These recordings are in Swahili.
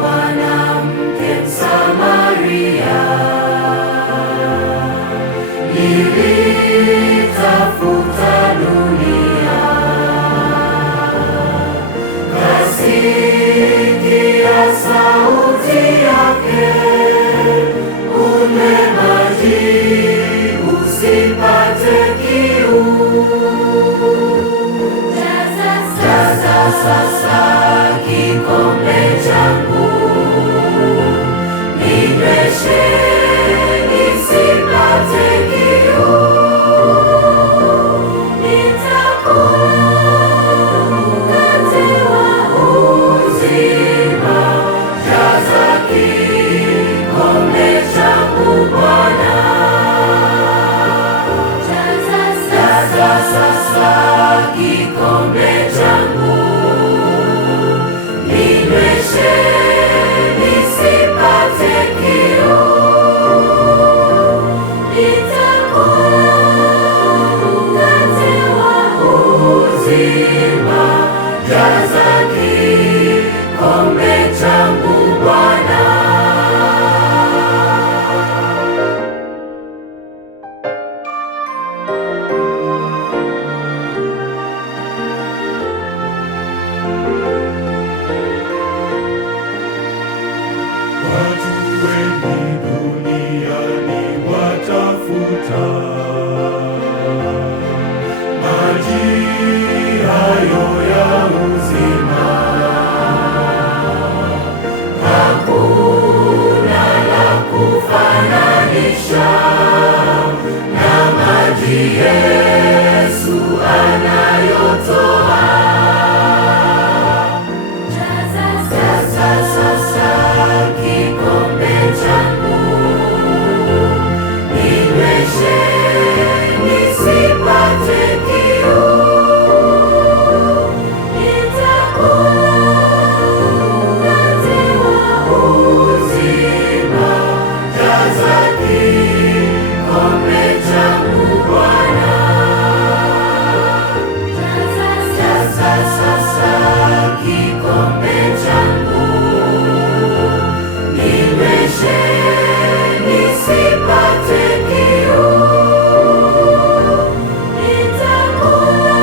mwanamke Msamaria. Nilitafuta dunia, kasikia sauti yake, unywe maji usipate kiu. Jaza sasa kikombe changu, ninyweshe nisipate kiu. Nitakula mkate wa uzima, jaza kikombe changu Bwana. Jaza sasa kikombe changu, ninyweshe nisipate kiu. Nitakula mkate wa uzima, jaza kikombe changu Bwana. Watu wengi duniani watafuta maji hayo ya uzima. Hakuna la kufananisha na maji Yesu anayotoa. Jaza sasa kikombe changu, ninyweshe nisipate kiu. Nitakula mkate wa uzima, jaza kikombe changu Bwana. Jaza sasa kikombe changu, ninyweshe nisipate kiu. Nitakula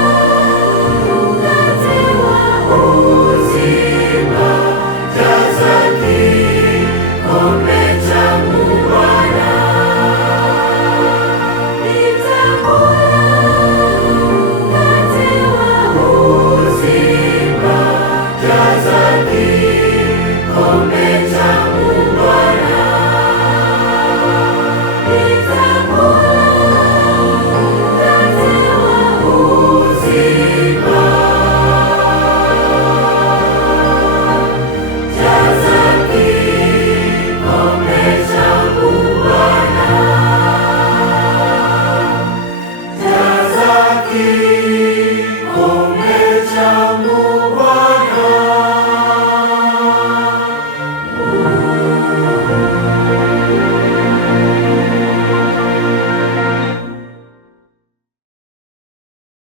mkate wa uzima, jaza kikombe changu Bwana. Nitakula mkate wa uzima, jaza kikombe